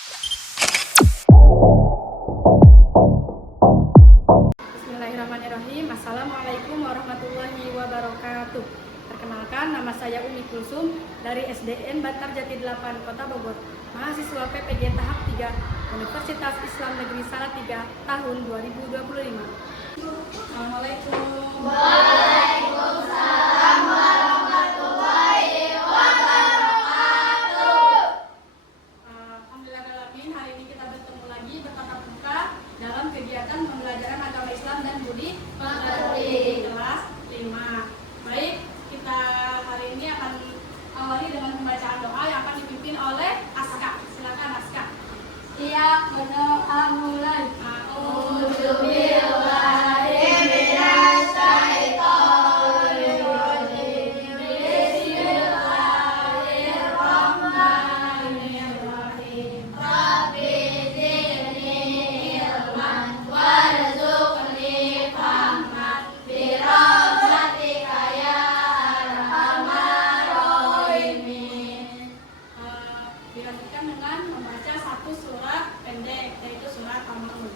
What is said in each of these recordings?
Bismillahirrahmanirrahim. Assalamualaikum warahmatullahi wabarakatuh. Perkenalkan, nama saya Umi Kulsum dari SDN Bantar Jati 8, Kota Bogor. Mahasiswa PPG tahap 3 Universitas Islam Negeri Salatiga tahun 2025. Assalamualaikum. Waalaikumsalam warahmatullahi wabarakatuh. Alhamdulillahirrahmanirrahim, hari ini kita bertemu lagi bertatap muka dalam kegiatan pembelajaran agama Islam dan budi pekerti kelas 5. Baik, kita hari ini akan awali dengan pembacaan doa yang akan dipimpin oleh Aska. Silakan Aska. Iya, berdoa mulai. Dilanjutkan dengan membaca satu surat pendek, yaitu surat Al-Maun.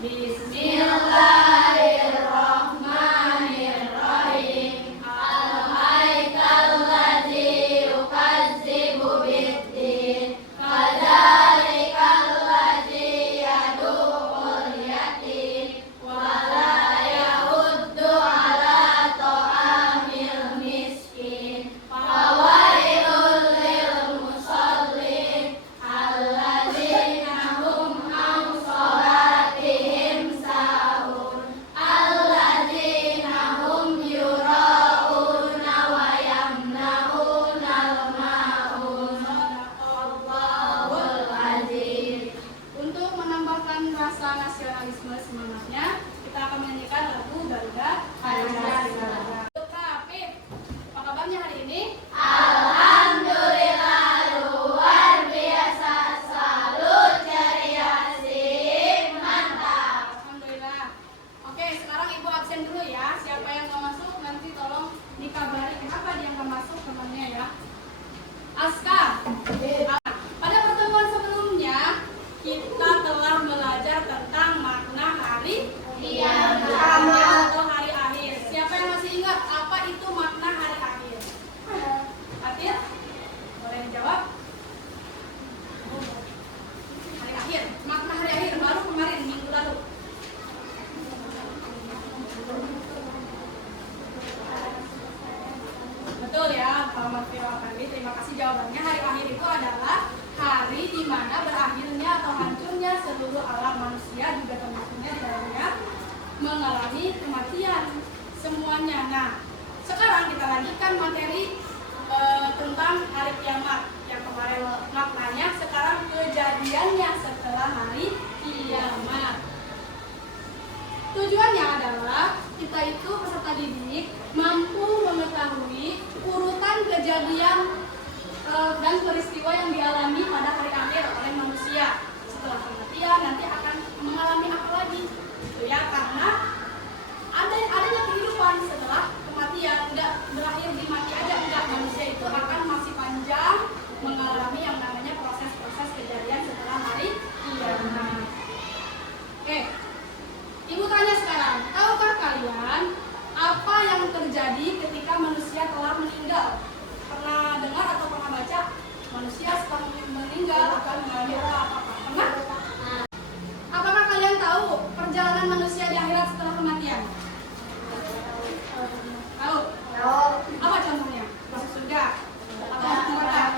Bismillahirrahmanirrahim. Al-haykalladzi yukazzibu bid-din, fadzalikal-ladzi yadu'ul yatim, wa la yahuddu ala ta'amil miskin, fawailul lil musallin, alladzina hum an shalatihim sahun, alladzina hum yura'una wa yamna'unal ma'un. Shadaqallahul azim. Untuk menambahkan rasa nasionalisme semangatnya, kita akan menyanyikan lagu Garuda Pancasila. Kak Apip, apa kabarnya hari ini? Alhamdulillah luar biasa, selalu ceria, sip, mantap. Alhamdulillah. Oke, sekarang Ibu absen dulu ya. Siapa yang nggak masuk nanti tolong dikabari kenapa dia nggak masuk temannya ya. Aska. Pada pertemuan sebelumnya kita telah belajar tentang makna hari kiamat atau hari akhir. Siapa yang masih ingat apa itu makna hari akhir? Fatir, boleh dijawab? Hari akhir, makna hari akhir baru kemarin minggu lalu. Betul ya, Pak Marfiro Afandi. Terima kasih jawabannya. Hari akhir itu adalah hari di mana berakhirnya atau hancurnya seluruh alam manusia, juga termasuknya di dalamnya mengalami kematian semuanya. Nah, sekarang kita lanjutkan materi tentang hari kiamat yang kemarin maknanya, sekarang kejadiannya setelah hari kiamat. Tujuannya adalah kita itu peserta didik mampu mengetahui urutan kejadian dan peristiwa yang dialami pada hari akhir oleh manusia. Setelah kematian nanti akan mengalami apa lagi? Itu ya, karena adanya kehidupan setelah kematian, tidak berakhir di mati aja, enggak. Manusia itu akan masih panjang mengalami yang namanya proses-proses kejadian setelah hari kiamat. Oke. Ibu tanya sekarang, tahukah kalian apa yang terjadi ketika manusia telah meninggal? Pernah dengar atau pernah baca manusia setelah meninggal akan mengalami apa? Pernah? Apakah kalian tahu perjalanan manusia di akhirat setelah kematian? Tahu? Apa contohnya? Masuk surga? Atau masuk neraka?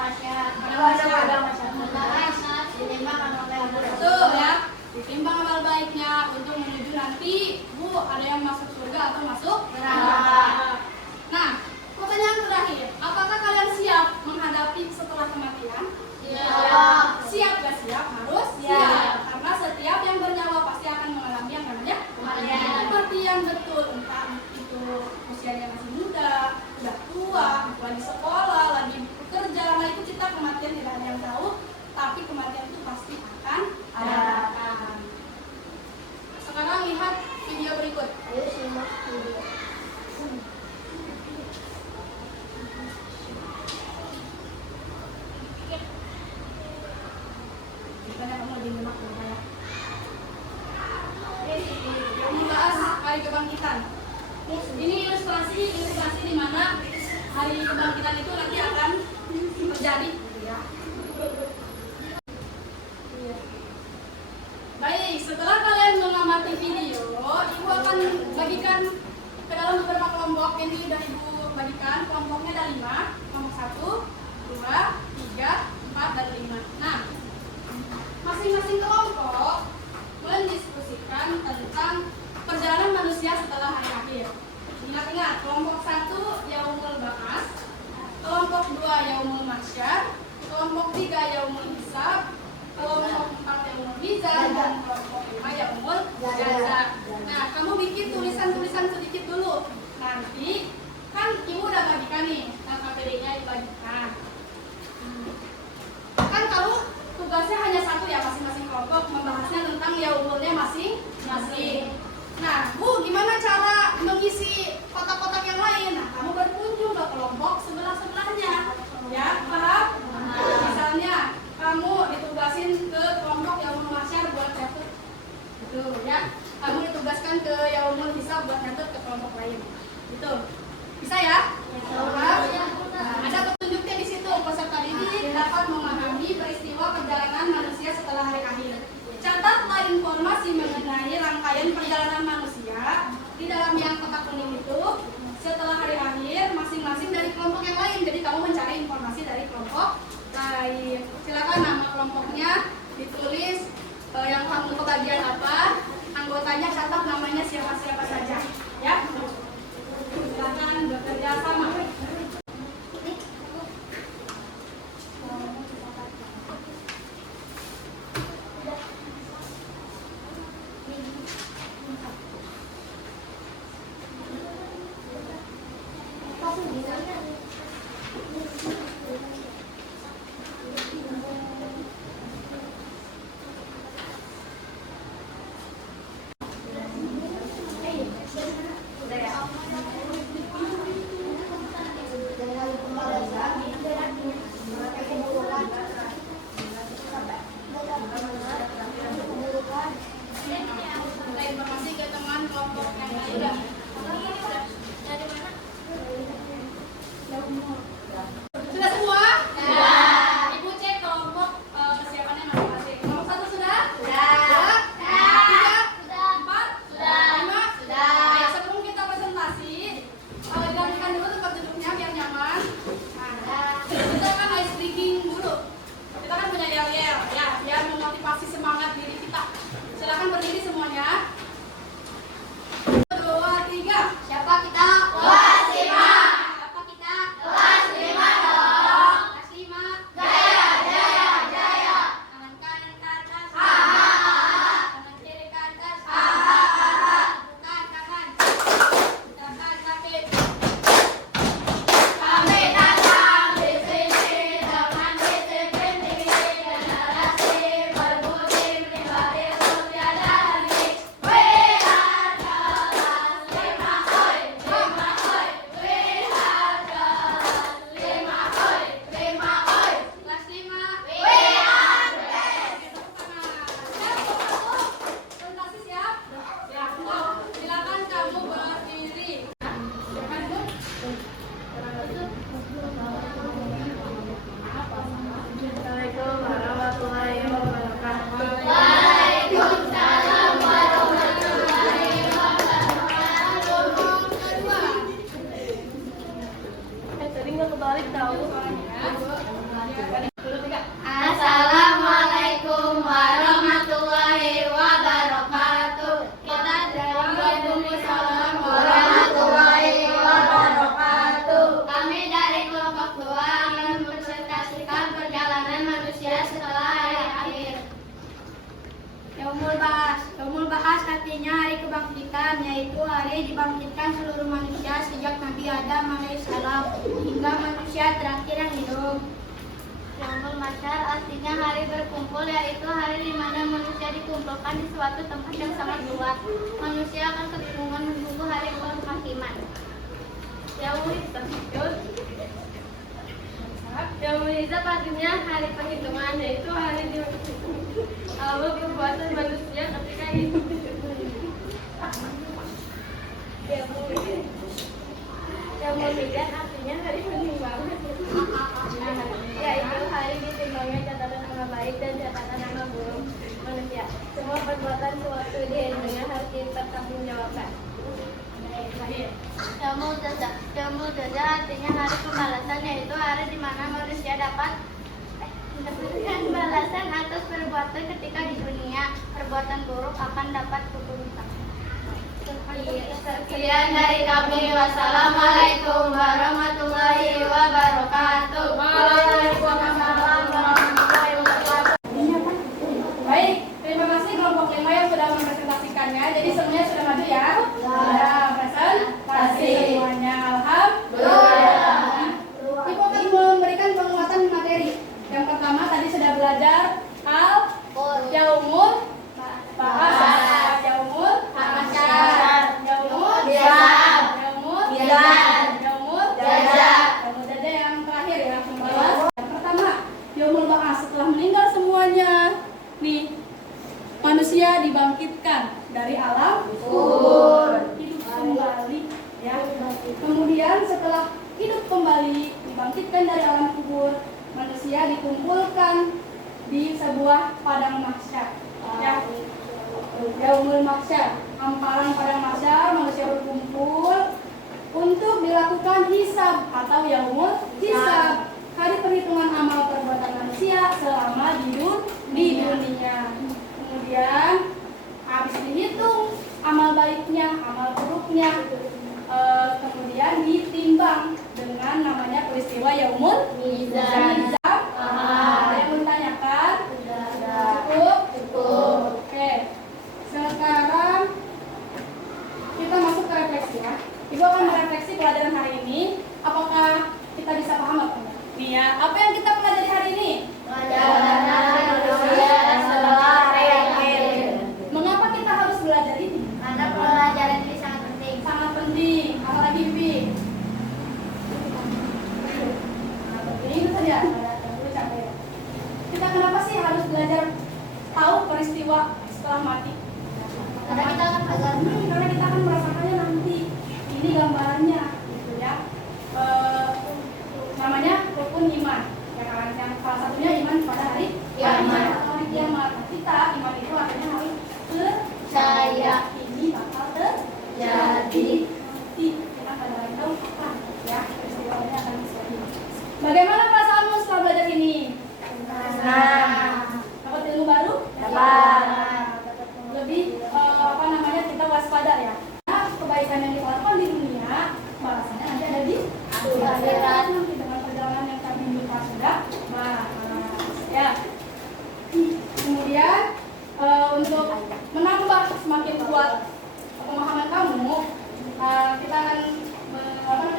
Betul ya. Ditimbang amal baiknya untuk menuju nanti, Bu, ada yang masuk surga atau masuk neraka. Nah, pertanyaan terakhir, apakah kalian siap menghadapi setelah kematian? Siap. Siap gak siap? hari kebangkitan. Ini ilustrasi di mana hari kebangkitan itu nanti akan terjadi. Baik, setelah kalian mengamati video, Ibu akan bagikan ke dalam beberapa kelompok. Ini sudah Ibu bagikan, kelompoknya ada 5, kelompok 1, 2, 3, 4, dan 5. Nah, masing-masing kelompok mendiskusikan tentang perjalanan manusia setelah hari akhir. Ingat-ingat, kelompok 1 Yaumul Ba'ats, kelompok 2 Yaumul Mahsyar, kelompok 3 Yaumul Hisab, kelompok 4 Yaumul Mizan, dan kelompok 5 Yaumul Jaza. Nah, kamu bikin tulisan-tulisan sedikit dulu. Nanti kan Ibu udah bagikan nih, KKPD-nya dibagikan. Kan kamu tugasnya hanya satu ya, masing-masing kelompok membahasnya tentang yaumulnya masing-masing. Nah, Bu, gimana cara mengisi kotak-kotak yang lain? Nah, kamu berkunjung ke kelompok sebelah-sebelahnya. Ya, paham? Misalnya, kamu ditugasin ke kelompok Yaumul Mahsyar buat catat. Gitu ya. Kamu ditugaskan ke Yaumul Hisab buat catat ke kelompok lain. Gitu. Bisa ya? Paham? Nah, ada petunjuknya di situ. Peserta didik dapat memahami peristiwa perjalanan manusia setelah hari akhir. Catatlah informasi mengenai rangkaian perjalanan manusia di dalam yang kotak kuning itu setelah hari akhir masing-masing dari kelompok yang lain. Jadi kamu mencari informasi dari kelompok lain. Silakan nama kelompoknya ditulis, yang kamu kebagian apa, anggotanya catat namanya siapa-siapa saja. Ya, silakan bekerja sama. Informasi ke teman kelompok yang lain. Sudah semua? Ya. Ibu cek kelompok kesiapannya masing-masing. Kelompok 1 sudah? Sudah. 3? 4? Sudah. 5? Sudah. Ayo, sebelum kita presentasi, gantikan dulu tempat duduknya biar nyaman. Nah, kita kan ice breaking dulu. Kita kan punya yel-yel ya, biar memotivasi semangat diri kita. Silakan berdiri semuanya. 1, 2, 3. Siapa kita? Kelas 5. Siapa kita? Kelas 5 dong. Kelas 5. Jaya, jaya, jaya. Tangan kanan ke atas. Ha, ha, ha. Tangan kiri ke atas. Ha, ha, ha, ha. Bukan tangan. Gerakan kaki. Kami datang di sini dengan disiplin tinggi, generasi berbudi pribadi tiada henti. We are kelas 5, oi, 5, oi. We are kelas 5, oi, 5, oi. Kelas 5. We are the best. Siap, kelompok 1. Presentasi siap? Siap. Silakan kamu berdiri. Silakan, Bu. Assalamualaikum warahmatullahi wabarakatuh. Waalaikumsalam warahmatullahi wabarakatuh. Tadi nggak kebalik tahu. Assalamualaikum warahmatullahi wabarakatuh. Kita dalam Waalaikumsalam warahmatullahi wabarakatuh. Kami dari kelompok 2 akan mempresentasikan perjalanan manusia setelah hari akhir. Yaumul Ba'ats. Yaumul Ba'ats artinya hari kebangkitan, yaitu hari dibangkitkan seluruh manusia sejak Nabi Adam alaihissalam hingga manusia terakhir yang hidup. Yaumul Mahsyar artinya hari berkumpul, yaitu hari di mana manusia dikumpulkan di suatu tempat yang sangat luas. Manusia akan kebingungan menunggu hari penghakiman. Yaumul Hisab artinya hari perhitungan, yaitu hari di awal perbuatan manusia ketika hidup. Yaumul Mizan artinya hari penimbangan, yaitu hari ditimbangnya catatan amal baik dan catatan amal buruk manusia. Semua perbuatan suatu di dunia harus dipertanggungjawabkan. Yaumul Jaza artinya hari pembalasan, yaitu hari di mana manusia dapat mendapatkan balasan atas perbuatan ketika di dunia. Perbuatan buruk akan dapat kutukan. Sekian dari kami. Wassalamualaikum warahmatullahi wabarakatuh. Waalaikumsalam warahmatullahi wabarakatuh. Baik, terima kasih kelompok 5 yang sudah mempresentasikannya. Jadi semuanya sudah maju ya? Ya, presentasi semuanya. Alhamdulillah. Ibu akan memberikan penguatan materi. Yang pertama tadi sudah belajar yaumul ba'ats, yaumul hasyar, yaumul hisab, yaumul mizan, yaumul jaza. Yaumul jaza yang terakhir ya, yang pertama yaumul ba'ats, setelah meninggal semuanya nih manusia dibangkitkan dari alam kubur, hidup kembali ya. Kemudian setelah hidup kembali dibangkitkan dari alam kubur, manusia dikumpulkan di sebuah padang mahsyar ya. Yaumul mahsyar, hamparan padang mahsyar, manusia berkumpul untuk dilakukan hisab atau yaumul hisab, hari perhitungan amal perbuatan manusia selama di dunia. Kemudian habis dihitung amal baiknya, amal buruknya, kemudian ditimbang dengan namanya peristiwa yaumul mizan. Ada yang menanyakan? Cukup. Oke. Sekarang kita masuk ke refleksi ya. Ibu akan merefleksi pelajaran hari ini. Apakah kita bisa paham apa enggak? Nih ya, apa yang kita pelajari hari ini? Perjalanan manusia setelah akhir. Mengapa kita harus belajar ini? Karena pelajaran ini sangat penting. Sangat penting. Apalagi Bibi? Sangat penting itu saja. Kita kenapa sih harus belajar tahu peristiwa setelah mati? Karena kita akan belajar. Karena kita akan merasakannya nanti. Ini gambarannya, gitu ya. Namanya rukun iman. Ya kan? Yang salah satunya iman pada hari kiamat. Hari kiamat. Kita iman itu artinya harus percaya ini bakal terjadi. Nanti kita pada hari tahu apa ya peristiwanya akan terjadi. Bagaimana perasaanmu setelah belajar ini? Dapat ilmu baru? Dapat. Lebih kita waspada ya. Nah, kebaikan yang kita lakukan di dunia, balasannya nanti ada di akhirat. Nanti dengan perjalanan yang kami minta sudah ya. Kemudian untuk menambah semakin kuat pemahaman kamu, kita akan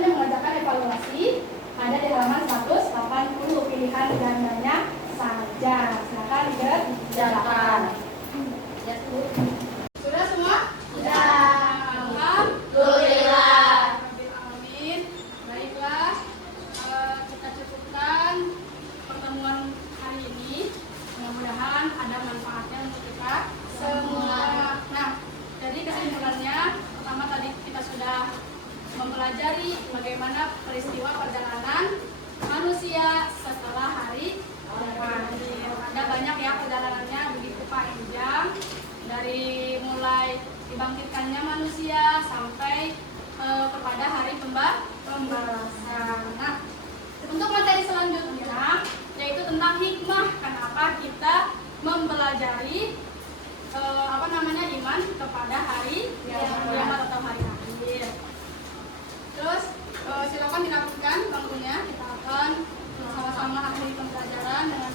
mengerjakan evaluasi. Ada di halaman 180, pilihan gandanya saja. Silakan dikerjakan. Sudah semua? Sudah. Alhamdulillah. Amin. Baiklah, kita cukupkan pertemuan hari ini. Mudah-mudahan ada manfaatnya untuk kita semua. Nah, jadi kesimpulannya, pertama tadi kita sudah mempelajari bagaimana peristiwa perjalanan manusia setelah hari akhir. Ada banyak ya perjalanannya, begitu panjang, dari mulai dibangkitkannya manusia sampai kepada hari pembalasan. Nah, untuk materi selanjutnya yaitu tentang hikmah kenapa kita mempelajari iman kepada hari kiamat atau hari akhir. Terus silakan dirapikan bangkunya, kita akan sama-sama akhiri pembelajaran dengan